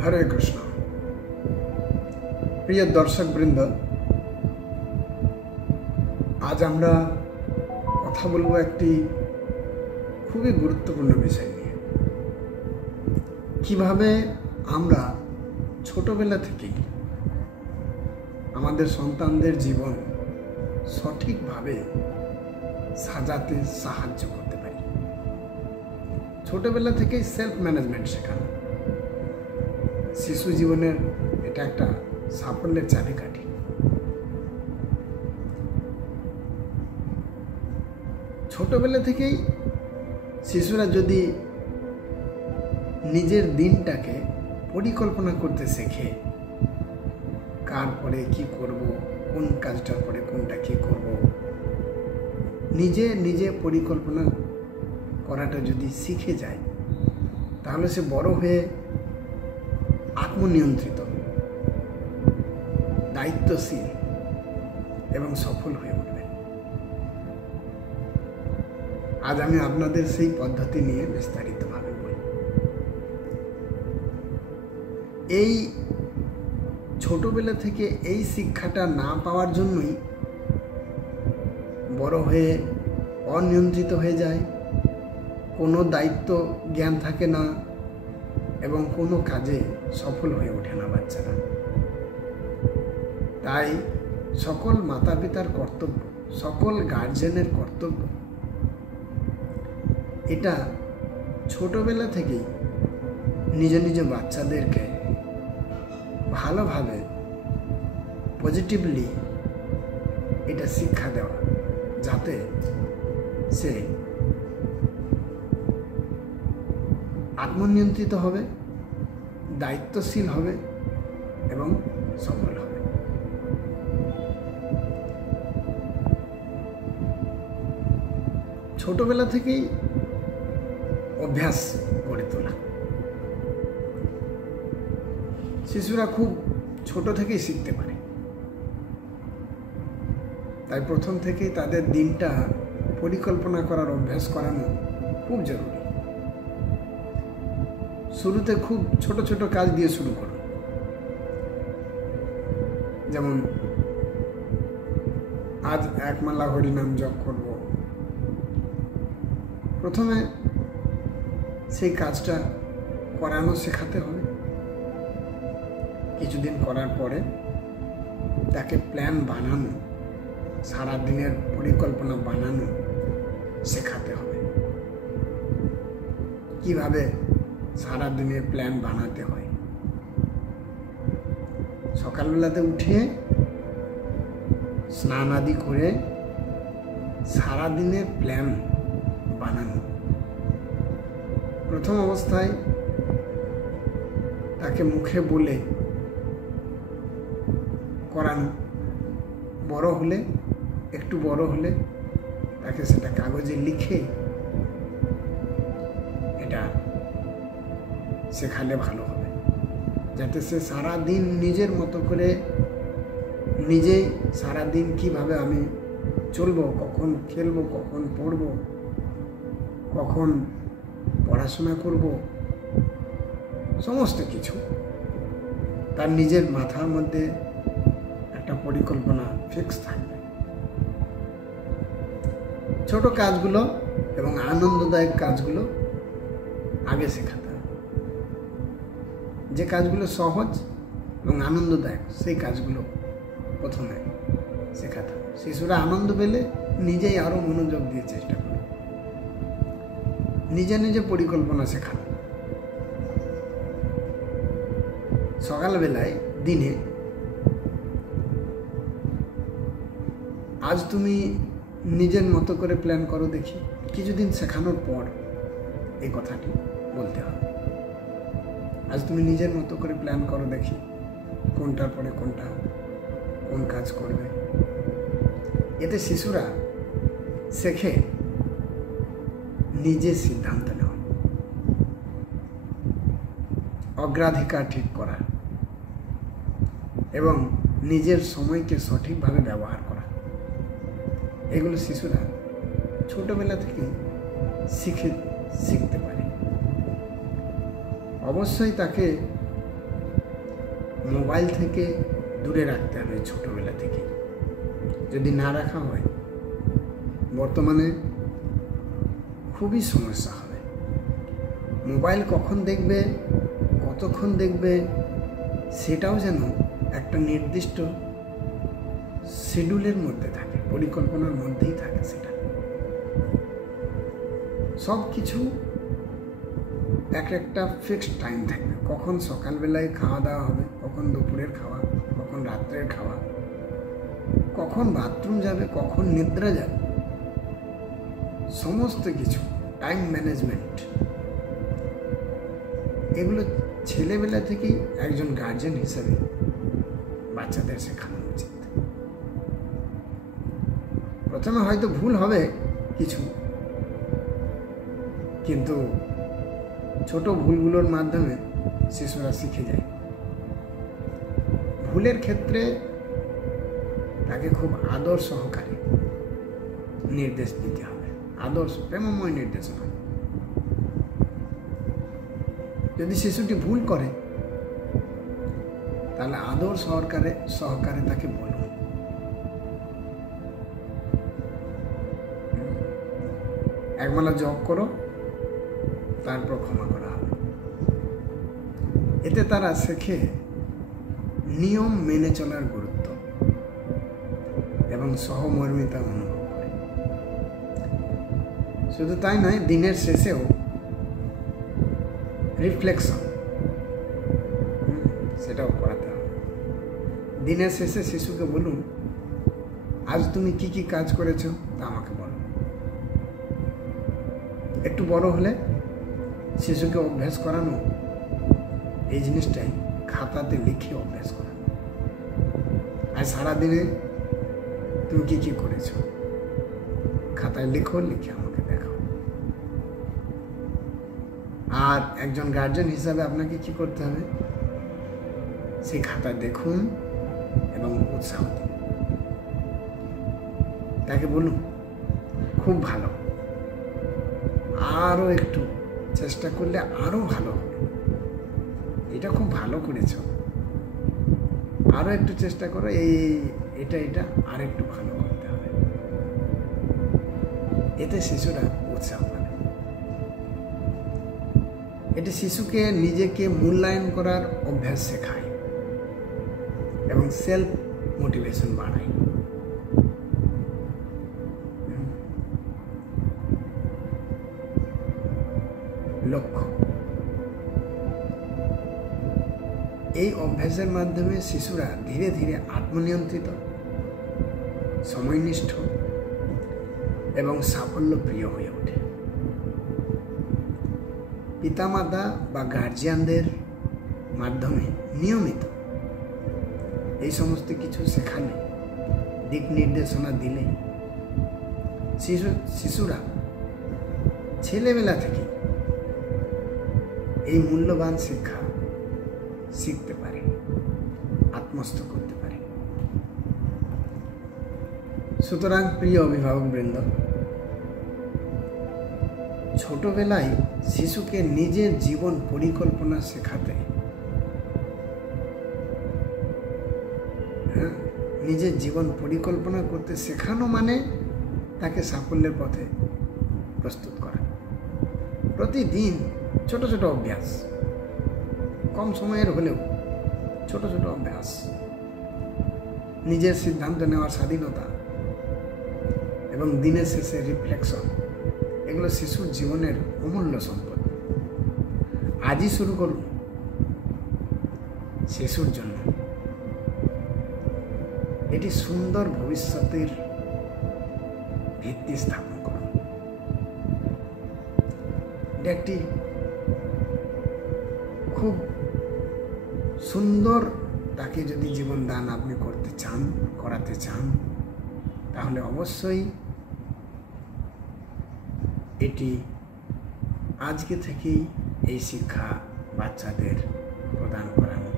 হরে কৃষ্ণ। প্রিয় দর্শক বৃন্দ, আজ আমরা কথা বলবো একটি খুবই গুরুত্বপূর্ণ বিষয় নিয়ে। কিভাবে আমরা ছোটবেলা থেকেই আমাদের সন্তানদের জীবন সঠিকভাবে সাজাতে সাহায্য করতে পারি। ছোটবেলা থেকেই সেলফ ম্যানেজমেন্ট শেখানো শিশু জীবনের এটা একটা সাফল্যের চাবিকাঠি। ছোটবেলা থেকেই শিশুরা যদি নিজের দিনটাকে পরিকল্পনা করতে শেখে, কার পরে কি করব, কোন কাজটার পরে কোনটা কি করব, নিজে পরিকল্পনা করাটা যদি শিখে যায়, তাহলে সে বড় হয়ে আত্মনিয়ন্ত্রিত, দায়িত্বশীল এবং সফল হয়ে উঠবে। আজ আমি আপনাদের সেই পদ্ধতি নিয়ে বিস্তারিতভাবে বলি। এই ছোটবেলা থেকে এই শিক্ষাটা না পাওয়ার জন্যই বড় হয়ে অনিয়ন্ত্রিত হয়ে যায়, কোনো দায়িত্ব জ্ঞান থাকে না এবং কোনো কাজে সফল হয়ে ওঠে না বাচ্চারা। তাই সকল মাতা পিতার কর্তব্য, সকল গার্জেনের কর্তব্য, এটা ছোটবেলা থেকেই নিজ বাচ্চাদেরকে ভালোভাবে পজিটিভলি এটা শিক্ষা দেওয়া, যাতে সে আত্মনিয়ন্ত্রিত হবে, দায়িত্বশীল হবে এবং সফল হবে। ছোটবেলা থেকেই অভ্যাস গড়ে তোলা। শিশুরা খুব ছোট থেকেই শিখতে পারে, তাই প্রথম থেকেই তাদের দিনটা পরিকল্পনা করার অভ্যাস করানো খুব জরুরি। শুরুতে খুব ছোট ছোট কাজ দিয়ে শুরু করুন। যেমন আজ এক মালা হরিনাম জপ করব, প্রথমে সেই কাজটা করানো শেখাতে হবে। কিছুদিন করার পরে তাকে প্ল্যান বানানো, সারাদিনের পরিকল্পনা বানানো শেখাতে হবে। কিভাবে সারাদিনের প্ল্যান বানাতে হয়, সকালবেলাতে উঠে স্নান আদি করে সারাদিনের প্ল্যান বানানো। প্রথম অবস্থায় তাকে মুখে বলে করানো, একটু বড় হলে তাকে সেটা কাগজে লিখে এটা শেখালে ভালো হবে, যাতে সে সারাদিন নিজের মতো করে নিজেই সারাদিন কিভাবে আমি চলবো, কখন খেলবো, কখন পড়বো, কখন পড়াশোনা করব, সমস্ত কিছু তার নিজের মাথার মধ্যে একটা পরিকল্পনা ফিক্স থাকবে। ছোট কাজগুলো এবং আনন্দদায়ক কাজগুলো আগে শেখাতে হবে। যে কাজগুলো সহজ এবং আনন্দদায়ক সেই কাজগুলো প্রথমে শেখাতে হবে। শিশুরা আনন্দ পেলে নিজেই আরো মনোযোগ দিয়ে চেষ্টা করে। নিজে পরিকল্পনা শেখানো। সকালবেলায় দিনে আজ তুমি নিজের মতো করে প্ল্যান করো দেখি। কিছুদিন শেখানোর পর এই কথাটি বলতে হবে, আজ তুমি নিজের মতো করে প্ল্যান করো দেখি, কোনটার পরে কোনটা, কোন কাজ করবে। এতে শিশুরা শেখে নিজে সিদ্ধান্ত নেওয়া, অগ্রাধিকার ঠিক করা এবং নিজের সময়কে সঠিকভাবে ব্যবহার করা। এগুলো শিশুরা ছোটবেলা থেকে শিখতে পারে। অবশ্যই তাকে মোবাইল থেকে দূরে রাখতে হবে ছোটবেলা থেকে। যদি না রাখা হয় বর্তমানে খুবই সমস্যা হবে। মোবাইল কখন দেখবে, কতক্ষণ দেখবে, সেটাও যেন একটা নির্দিষ্ট শিডিউলের মধ্যে থাকে, পরিকল্পনার মধ্যেই থাকে। সেটা সব কিছু একটা ফিক্সড টাইম থাকবে। কখন সকালবেলায় খাওয়া দাওয়া হবে, কখন দুপুরের খাওয়া, কখন রাত্রের খাওয়া, কখন বাথরুম যাবে, কখন নিদ্রা যাবে, সমস্ত কিছু টাইম ম্যানেজমেন্ট, এগুলো ছেলেবেলা থেকেই একজন গার্জেন হিসেবে বাচ্চাদের শেখানো উচিত। প্রথমে হয়তো ভুল হবে কিছু, কিন্তু ছোট ভুলগুলোর মাধ্যমে শিশুরা শিখে যায়। ভুলের ক্ষেত্রে তাকে খুব আদর সহকারে নির্দেশ দিতে হবে, আদর্শ প্রেমময় নির্দেশনা। যদি শিশুটি ভুল করে তাহলে আদর সহকারে তাকে বলুন, একমালা জপ করো, তারপর ক্ষমা করা হবে। এতে তারা শেখে নিয়ম মেনে চলার গুরুত্ব এবং সহমর্মিতা অনুভব করে। শুধু তাই নয়, দিনের শেষেও রিফ্লেকশন সেটাও করাতে হবে। দিনের শেষে শিশুকে বলুন, আজ তুমি কি কি কাজ করেছো তা আমাকে বলো। একটু বড় হলে শিশুকে অভ্যাস করানো এই জিনিসটাই খাতাতে লিখে অভ্যাস করানো। আজ সারাদিনে তুমি কি কি করেছো খাতায় লিখো, লিখে আমাকে দেখাও। আর একজন গার্জেন হিসাবে আপনাকে কি করতে হবে, সেই খাতা দেখুন এবং উৎসাহ দিন। তাকে বলুন, খুব ভালো, আরও একটু চেষ্টা করলে আরও ভালো হবে, এটা খুব ভালো করেছ, আরও একটু চেষ্টা করো, এটা আর একটু ভালো করতে হবে। এতে শিশুরা উৎসাহ পাবে। এটি শিশুকে নিজেকে মূল্যায়ন করার অভ্যাস শেখায় এবং সেলফ মোটিভেশন বাড়ায়। লক্ষ্য, এই অভ্যাসের মাধ্যমে শিশুরা ধীরে ধীরে আত্মনিয়ন্ত্রিত, সময়নিষ্ঠ এবং সাফল্য প্রিয় হয়ে ওঠে। পিতামাতা বা গার্জিয়ানদের মাধ্যমে নিয়মিত এই সমস্ত কিছু শেখালে, দিক নির্দেশনা দিলে শিশুরা ছেলেবেলা থেকে এই মূল্যবান শিক্ষা শিখতে পারে, আত্মস্থ করতে পারে। সুতরাং প্রিয় অভিভাবকবৃন্দ, ছোটবেলায় শিশুকে নিজের জীবন পরিকল্পনা শেখাতে, নিজের জীবন পরিকল্পনা করতে শেখানো মানে তাকে সাফল্যের পথে প্রস্তুত করা। প্রতিদিন ছোট ছোট অভ্যাস, কম সময়ের হলেও ছোট ছোট অভ্যাস, নিজের সিদ্ধান্ত নেওয়ার স্বাধীনতা এবং দিনের শেষে রিফ্লেকশন, এগুলো শিশুর জীবনের অমূল্য সম্পদ। আজই শুরু করুন শিশুর জন্য। এটি সুন্দর ভবিষ্যতের ভিত্তি স্থাপন করুন। এটা একটি খুব সুন্দর, তাকে যদি জীবন দান আপনি করাতে চান, তাহলে অবশ্যই এটি আজকে থেকেই এই শিক্ষা বাচ্চাদের প্রদান করানো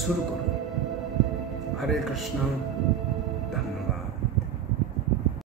শুরু করুন। হরে কৃষ্ণ।